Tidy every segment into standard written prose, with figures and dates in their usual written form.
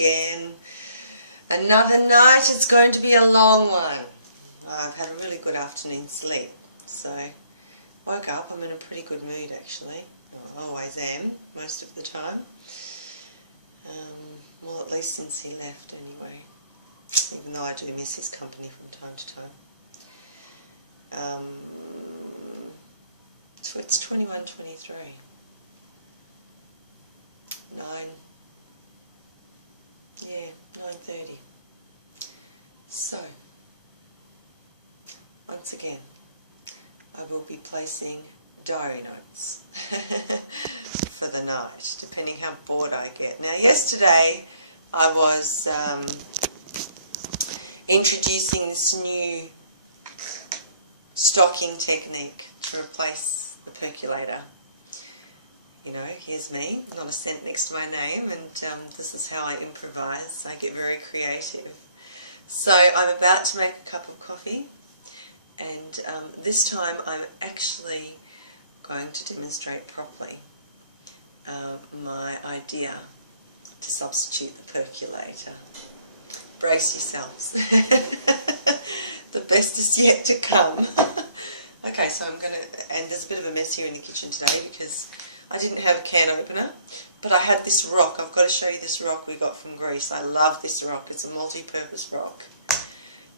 again. Another night. It's going to be a long one. I've had a really good afternoon's sleep, so woke up. I'm in a pretty good mood actually. I always am, most of the time. Well, at least since he left anyway, even though I do miss his company from time to time. So it's 21:23. 9:30. So, once again, I will be placing diary notes for the night, depending how bored I get. Now, yesterday I was introducing this new stocking technique to replace the percolator. You know, here's me, not a cent next to my name, and this is how I improvise. I get very creative. So I'm about to make a cup of coffee, and this time I'm actually going to demonstrate properly my idea to substitute the percolator. Brace yourselves. The best is yet to come. Okay, so I'm going to, and there's a bit of a mess here in the kitchen today because I didn't have a can opener, but I had this rock. I've got to show you this rock we got from Greece. I love this rock. It's a multi-purpose rock.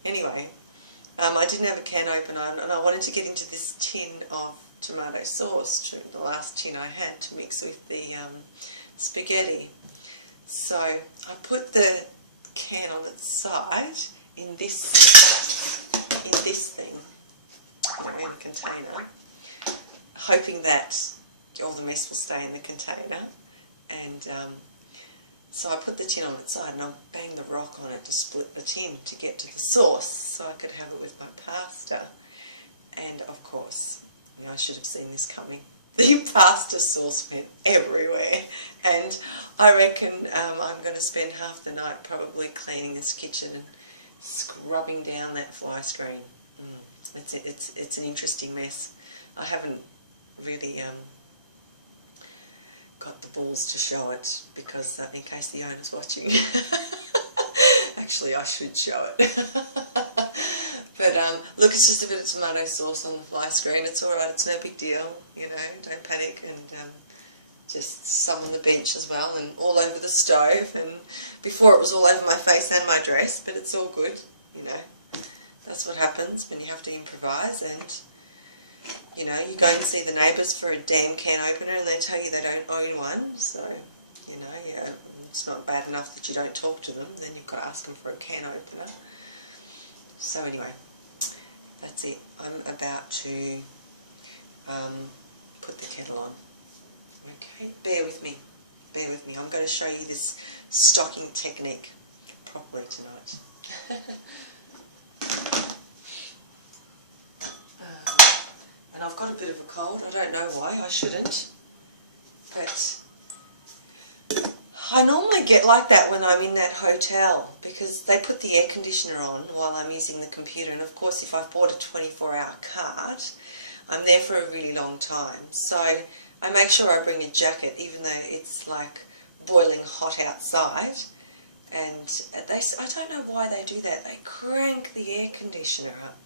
Anyway, I didn't have a can opener, and I wanted to get into this tin of tomato sauce, the last tin I had, to mix with the spaghetti. So I put the can on its side in this thing, in a container, hoping that all the mess will stay in the container. And so I put the tin on its side and I banged the rock on it to split the tin to get to the sauce so I could have it with my pasta. And of course, and I should have seen this coming, the pasta sauce went everywhere. And I reckon I'm going to spend half the night probably cleaning this kitchen and scrubbing down that fly screen. It's an interesting mess. I haven't really got the balls to show it because in case the owner's watching. Actually, I should show it. But look, it's just a bit of tomato sauce on the fly screen. It's alright, it's no big deal, you know, don't panic. And just some on the bench as well, and all over the stove. And before it was all over my face and my dress, but it's all good, you know. That's what happens when you have to improvise. And you know, you go and see the neighbours for a damn can opener and they tell you they don't own one. So, you know, yeah, it's not bad enough that you don't talk to them, then you've got to ask them for a can opener. So anyway, that's it. I'm about to put the kettle on. Okay, bear with me. Bear with me. I'm going to show you this stocking technique properly tonight. And I've got a bit of a cold. I don't know why. I shouldn't. But I normally get like that when I'm in that hotel because they put the air conditioner on while I'm using the computer. And of course, if I've bought a 24-hour card, I'm there for a really long time. So I make sure I bring a jacket even though it's like boiling hot outside. And I don't know why they do that. They crank the air conditioner up.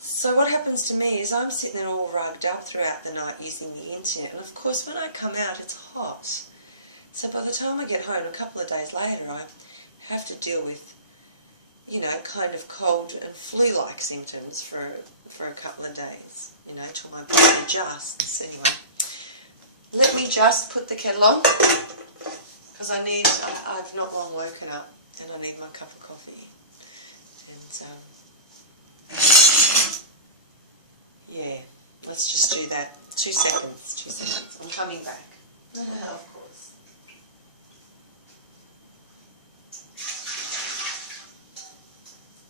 So what happens to me is I'm sitting there all rugged up throughout the night using the internet, and of course when I come out it's hot. So by the time I get home, a couple of days later, I have to deal with, you know, kind of cold and flu-like symptoms for a couple of days, you know, till my body adjusts. Anyway, let me just put the kettle on, because I've not long woken up, and I need my cup of coffee. And yeah, let's just do that. 2 seconds, 2 seconds. I'm coming back. Of course.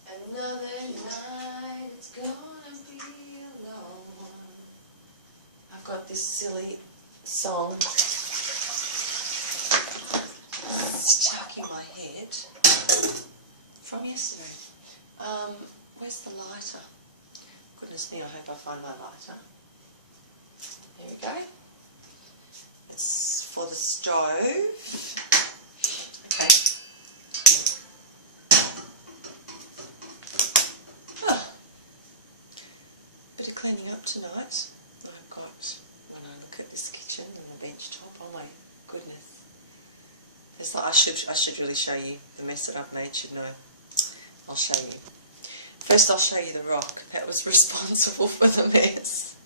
Another night, it's gonna be a long one. I've got this silly song stuck in my head from yesterday. Where's the lighter? Goodness me, I hope I find my lighter. There we go. It's for the stove. Okay, It's like I should really show you the mess that I've made. You know, I'll show you. First, I'll show you the rock that was responsible for the mess.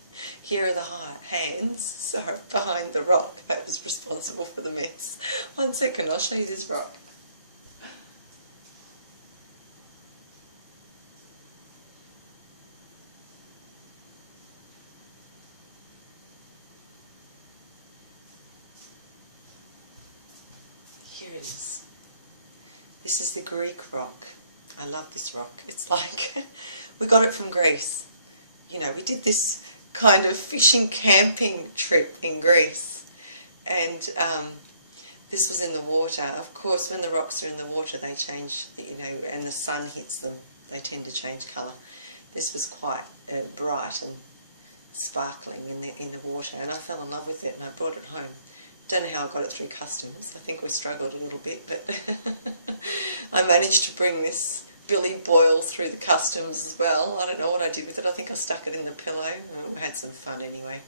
Here are the hands, so behind the rock that was responsible for the mess. 1 second, I'll show you this rock. Here it is. This is the Greek rock. I love this rock. It's like, we got it from Greece. You know, we did this kind of fishing camping trip in Greece, and this was in the water. Of course, when the rocks are in the water, they change, you know, and the sun hits them, they tend to change colour. This was quite bright and sparkling in the water, and I fell in love with it, and I brought it home. Don't know how I got it through customs. I think we struggled a little bit, but I managed to bring this Billy Boyle through the customs as well. I don't know what I did with it. I think I stuck it in the pillow. We had some fun anyway.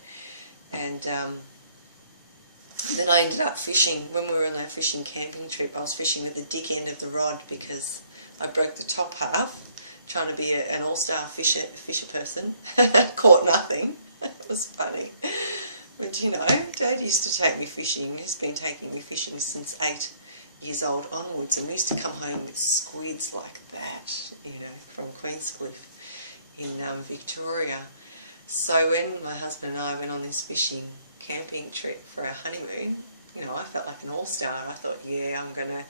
And then I ended up fishing. When we were on our fishing camping trip, I was fishing with the dick end of the rod because I broke the top half, trying to be an all-star fisher person. Caught nothing. It was funny. But you know, Dad used to take me fishing. He's been taking me fishing since 8 years old onwards, and we used to come home with squids like that, you know, from Queenscliff in Victoria. So when my husband and I went on this fishing camping trip for our honeymoon, you know, I felt like an all-star. I thought, yeah, I'm going to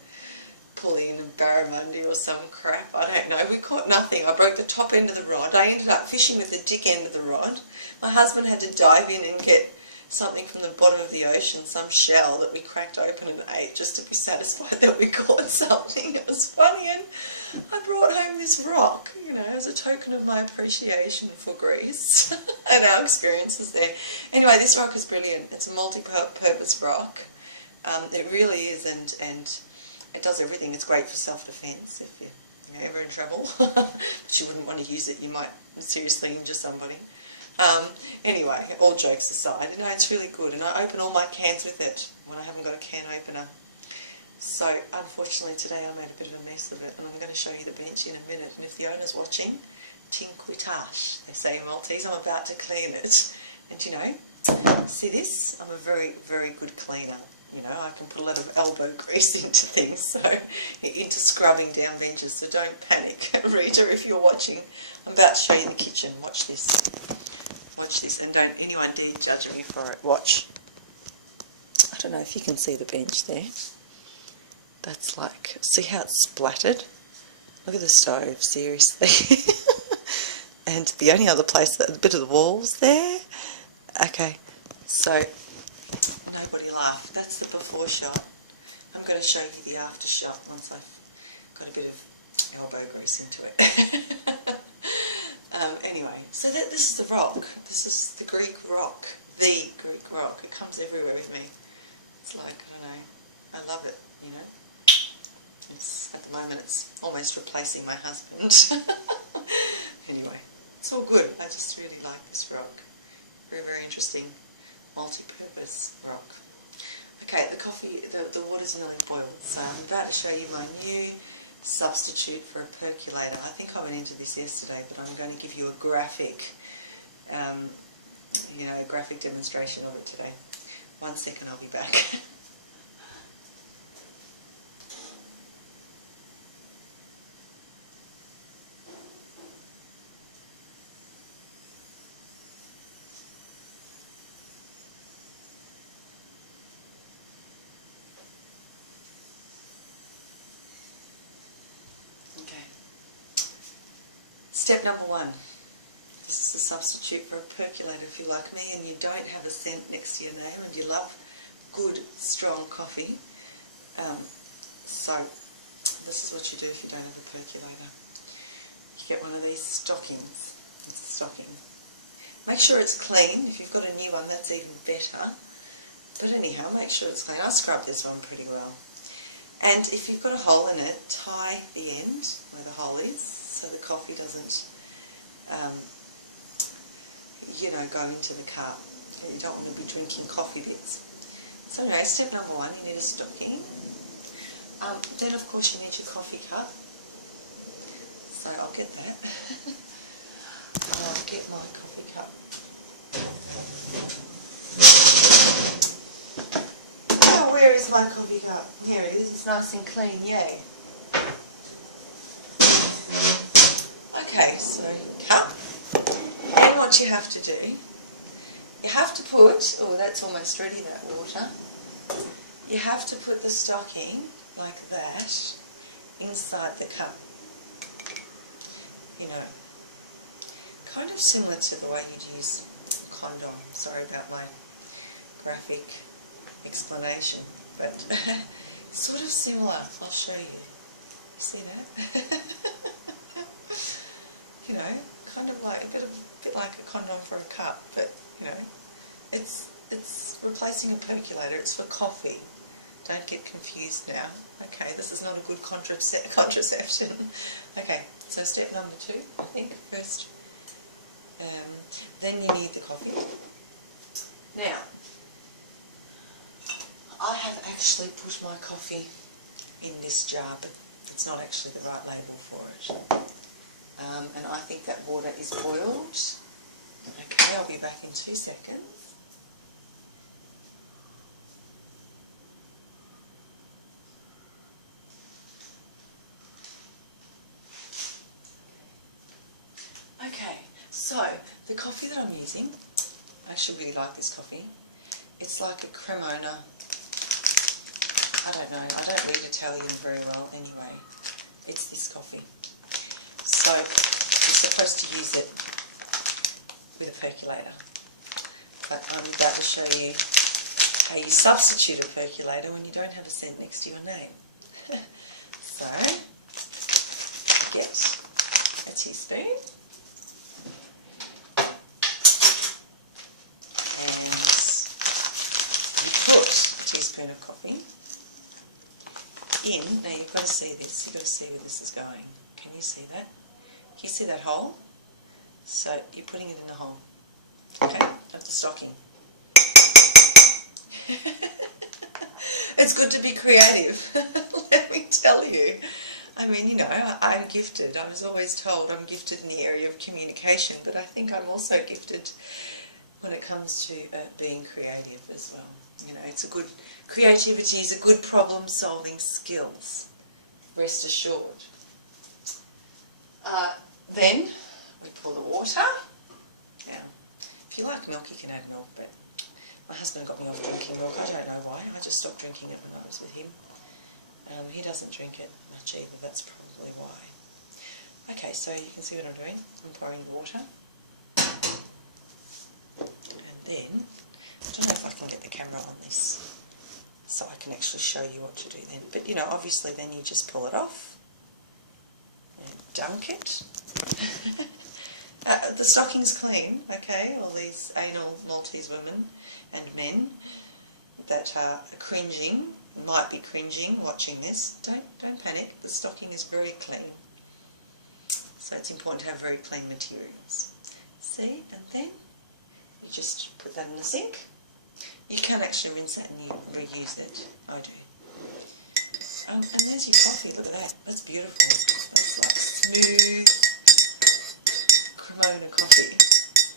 pull in a barramundi or some crap. I don't know. We caught nothing. I broke the top end of the rod. I ended up fishing with the dick end of the rod. My husband had to dive in and get something from the bottom of the ocean, some shell that we cracked open and ate just to be satisfied that we caught something. It was funny, and I brought home this rock, you know, as a token of my appreciation for Greece and our experiences there. Anyway, this rock is brilliant. It's a multi-purpose rock. It really is, and it does everything. It's great for self-defense if you're ever in trouble. But you wouldn't want to use it. You might seriously injure somebody. Anyway, all jokes aside, you know, it's really good, and I open all my cans with it when I haven't got a can opener. So, unfortunately today I made a bit of a mess of it, and I'm going to show you the bench in a minute, and if the owner's watching, tinquitash, they say in Maltese, I'm about to clean it. And you know, see this? I'm a very, very good cleaner. You know, I can put a lot of elbow grease into things, so into scrubbing down benches, so don't panic. Rita, if you're watching, I'm about to show you the kitchen. Watch this. Watch this, and don't anyone dare judge me for it. Watch. I don't know if you can see the bench there. That's like, see how it's splattered? Look at the stove, seriously. And the only other place, a bit of the walls there. Okay, so nobody laughed. That's the before shot. I'm going to show you the after shot once I've got a bit of elbow grease into it. Anyway, so this is the rock. This is the Greek rock. The Greek rock. It comes everywhere with me. It's like, I don't know, I love it, you know. It's, at the moment it's almost replacing my husband. Anyway, it's all good. I just really like this rock. Very, very interesting, multi-purpose rock. Okay, the coffee, the water's nearly boiled, so I'm about to show you my new substitute for a percolator. I think I went into this yesterday, but I'm going to give you a graphic, you know, a graphic demonstration of it today. 1 second, I'll be back. Step number 1. This is a substitute for a percolator if you're like me and you don't have a scent next to your name and you love good, strong coffee. So this is what you do if you don't have a percolator. You get one of these stockings. It's a stocking. Make sure it's clean. If you've got a new one, that's even better. But anyhow, make sure it's clean. I scrub this one pretty well. And if you've got a hole in it, tie the end where the hole is, so the coffee doesn't, you know, go into the cup. You don't want to be drinking coffee bits. So anyway, step number 1, you need a stocking. Then of course you need your coffee cup. So I'll get that. I'll get my coffee cup. Oh, where is my coffee cup? Here it is. It's nice and clean. Yay. Okay, so cup. And what you have to do, you have to put, oh that's almost ready, that water. You have to put the stocking like that inside the cup. You know, kind of similar to the way you'd use condom. Sorry about my graphic explanation, but sort of similar. I'll show you. See that? You know, kind of like a bit like a condom for a cup, but you know, it's replacing a percolator. It's for coffee. Don't get confused now. Okay, this is not a good contraception. Okay, so step number 2, I think, first. Then you need the coffee. Now, I have actually put my coffee in this jar, but it's not actually the right label for it. And I think that water is boiled. Okay, I'll be back in 2 seconds. Okay, so the coffee that I'm using, I actually really like this coffee. It's like a Cremona. I don't know, I don't read Italian very well anyway. It's this coffee. So you're supposed to use it with a percolator. But I'm about to show you how you substitute a percolator when you don't have a cent next to your name. So, get a teaspoon. Teaspoon of coffee in. Now you've got to see this. You've got to see where this is going. Can you see that? Can you see that hole? So you're putting it in the hole. Okay, of the stocking. It's good to be creative. Let me tell you. I mean, you know, I'm gifted. I was always told I'm gifted in the area of communication, but I think I'm also gifted when it comes to being creative as well. You know, it's a good, creativity is a good problem-solving skills, rest assured. Then we pour the water. Now, if you like milk, you can add milk, but my husband got me off drinking milk. I don't know why. I just stopped drinking it when I was with him. He doesn't drink it much either. That's probably why. Okay, so you can see what I'm doing. I'm pouring water. And then, I don't know if I can get the camera on this so I can actually show you what to do then. But, you know, obviously then you just pull it off and dunk it. The stocking's clean, okay? All these anal Maltese women and men that are cringing, might be cringing watching this, don't panic. The stocking is very clean. So it's important to have very clean materials. See? And then you just put that in the sink. You can actually rinse it and you reuse it. I do. And there's your coffee. Look at that. That's beautiful. That's like smooth Cremona coffee.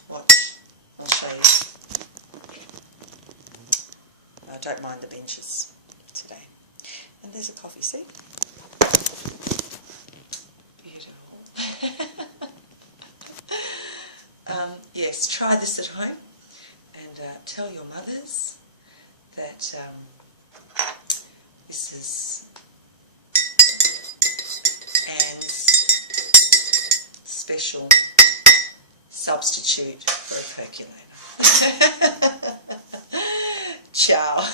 Watch. I'll show you. I don't mind the benches today. And there's a coffee, see? Beautiful. Yes, try this at home. And tell your mothers that this is Anne's special substitute for a percolator. Ciao.